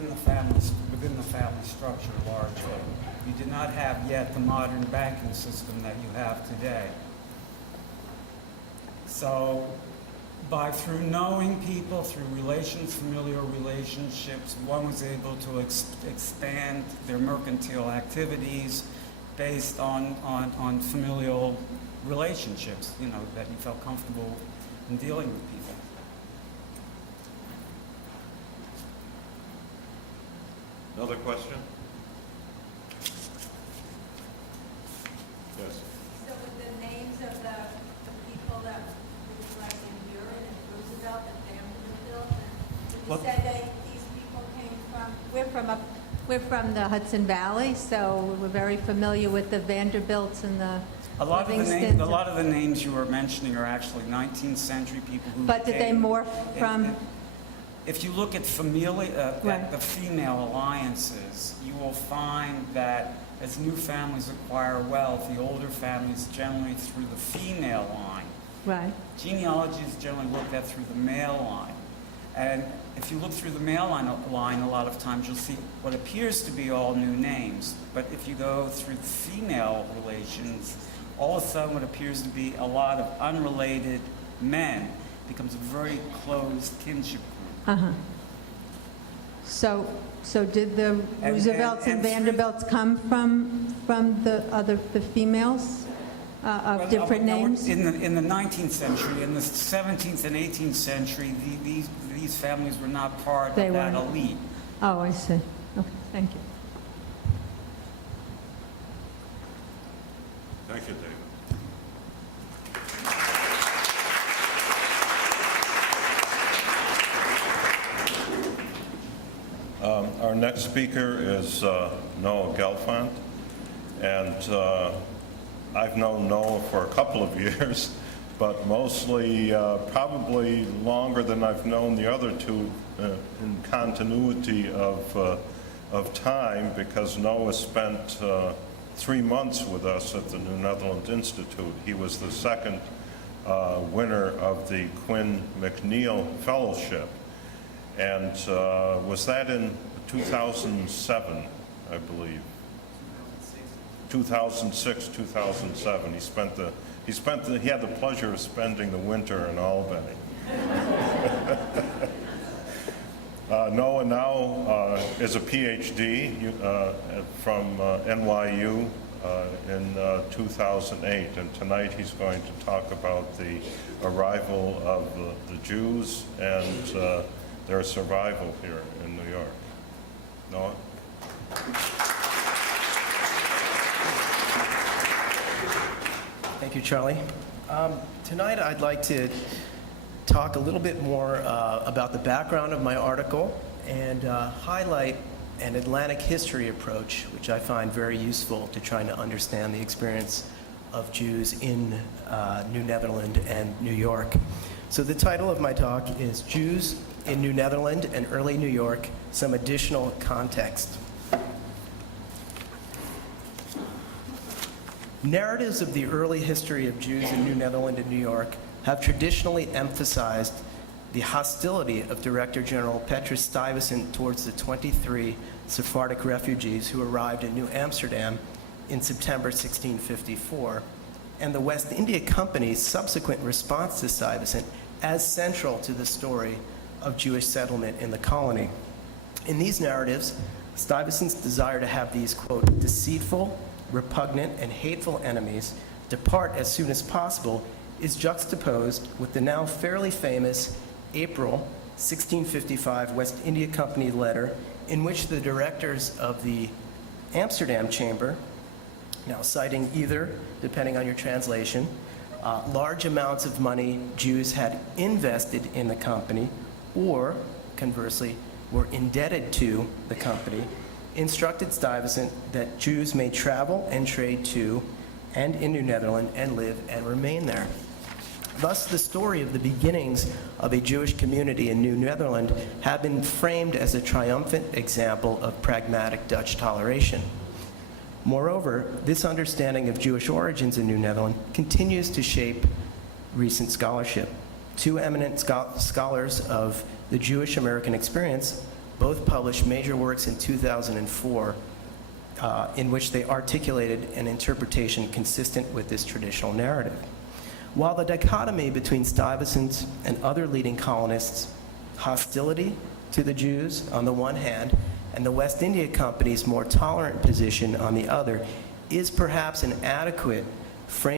within the family structure largely. You did not have yet the modern banking system that you have today. So through knowing people, through familial relationships, one was able to expand their mercantile activities based on familial relationships, that you felt comfortable in dealing with people. Another question? Yes. So with the names of the people that we like in Buren and Roosevelt and Vanderbilt, and you said these people came from, we're from the Hudson Valley, so we're very familiar with the Vanderbilts and the A lot Livingstons. of the names you were mentioning are actually 19th century people who But did they came morph from? If you look at Right. the female alliances, you will find that as new families acquire wealth, the older families generally through the female line. Right. Genealogy is generally looked at through the male line. And if you look through the male line, a lot of times you'll see what appears to be all new names. But if you go through the female relations, all of a sudden what appears to be a lot of unrelated men becomes a very closed kinship group. Uh-huh. So did the Roosevelts and Vanderbilts come from the females of different names? In the 19th century, in the 17th and 18th century, these families were not part of that elite. Oh, I see. Okay, thank you. Thank you, David. Our next speaker is Noah Gelfand, and I've known Noah for a couple of years, but mostly probably longer than I've known the other two in continuity of time, because Noah spent 3 months with us at the New Netherland Institute. He was the second winner of the Quinn McNeil Fellowship. And was that in 2007, I believe? 2006, 2007. He had the pleasure of spending the winter in Albany. Noah now is a Ph.D. From NYU in 2008, and tonight he's going to talk about the arrival of the Jews and their survival here in New York. Noah? Thank you, Charlie. Tonight I'd like to talk a little bit more about the background of my article and highlight an Atlantic history approach, which I find very useful to trying to understand the experience of Jews in New Netherland and New York. So the title of my talk is Jews in New Netherland and Early New York, Some Additional Context. Narratives of the early history of Jews in New Netherland and New York have traditionally emphasized the hostility of Director General Petrus Stuyvesant towards the 23 Sephardic refugees who arrived in New Amsterdam in September 1654, and the West India Company's subsequent response to Stuyvesant as central to the story of Jewish settlement in the colony. In these narratives, Stuyvesant's desire to have these, quote, deceitful, repugnant, and hateful enemies depart as soon as possible is juxtaposed with the now fairly famous April 1655 West India Company letter in which the directors of the Amsterdam Chamber, now citing either, depending on your translation, large amounts of money Jews had invested in the company or, conversely, were indebted to the company, instructed Stuyvesant that Jews may travel and trade to and in New Netherland and live and remain there. Thus, the story of the beginnings of a Jewish community in New Netherland have been framed as a triumphant example of pragmatic Dutch toleration. Moreover, this understanding of Jewish origins in New Netherland continues to shape recent scholarship. Two eminent scholars of the Jewish American experience, both published major works in 2004 in which they articulated an interpretation consistent with this traditional narrative. While the dichotomy between Stuyvesant's and other leading colonists' hostility to the Jews on the one hand and the West India Company's more tolerant position on the other is perhaps an adequate frame